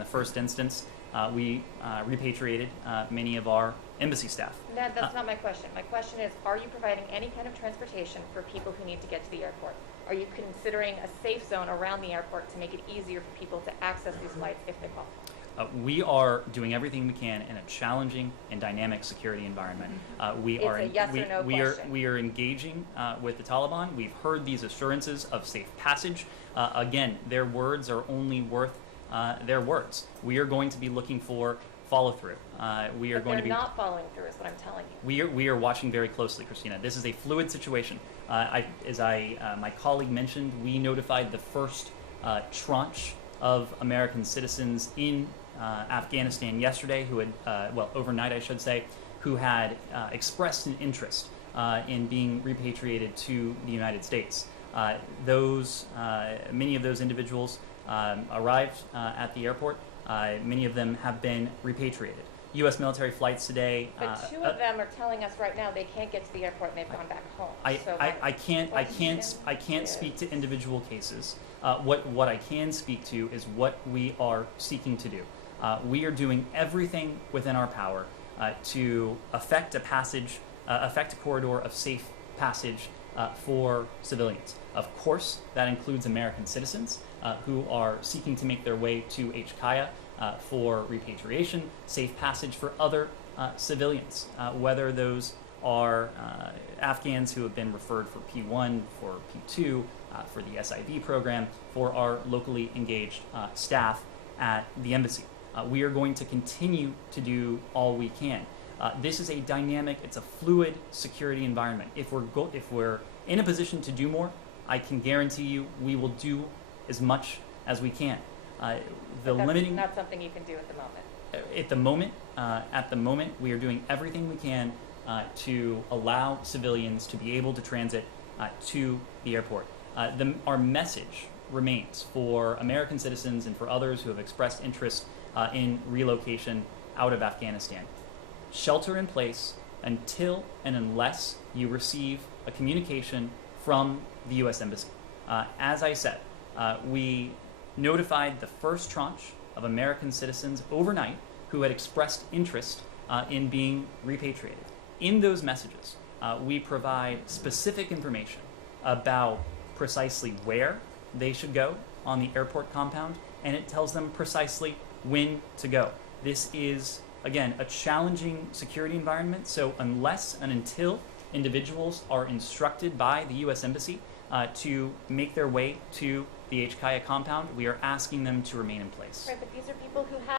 the first instance, we repatriated many of our embassy staff. Ned, that's not my question. My question is, are you providing any kind of transportation for people who need to get to the airport? Are you considering a safe zone around the airport to make it easier for people to access these flights if they call? We are doing everything we can in a challenging and dynamic security environment. We It's a yes or no question. are engaging with the Taliban. We've heard these assurances of safe passage. Again, their words are only worth their words. We are going to be looking for follow through. We are But going to be they're not following through, is what I'm telling you. we are watching very closely, Christina. This is a fluid situation. My colleague mentioned, we notified the first tranche of American citizens in Afghanistan yesterday, who had, overnight I should say, who had expressed an interest in being repatriated to the United States. Many of those individuals arrived at the airport. Many of them have been repatriated. U.S. military flights today. But two of them are telling us right now they can't get to the airport and they've gone back home. I can't speak to individual cases. What I can speak to is what we are seeking to do. We are doing everything within our power to effect a corridor of safe passage for civilians. Of course, that includes American citizens who are seeking to make their way to HKIA for repatriation, safe passage for other civilians, whether those are Afghans who have been referred for P1, for P2, for the SIV program, for our locally engaged staff at the embassy. We are going to continue to do all we can. This is a dynamic, it's a fluid security environment. If we're in a position to do more, I can guarantee you we will do as much as we can. That's not something you can do at the moment. At the moment, we are doing everything we can to allow civilians to be able to transit to the airport. Our message remains for American citizens and for others who have expressed interest in relocation out of Afghanistan. Shelter in place until and unless you receive a communication from the U.S. Embassy. As I said, we notified the first tranche of American citizens overnight who had expressed interest in being repatriated. In those messages, we provide specific information about precisely where they should go on the airport compound, and it tells them precisely when to go. This is, again, a challenging security environment, so unless and until individuals are instructed by the U.S. Embassy to make their way to the HKIA compound, we are asking them to remain in place. Right, but these are people who have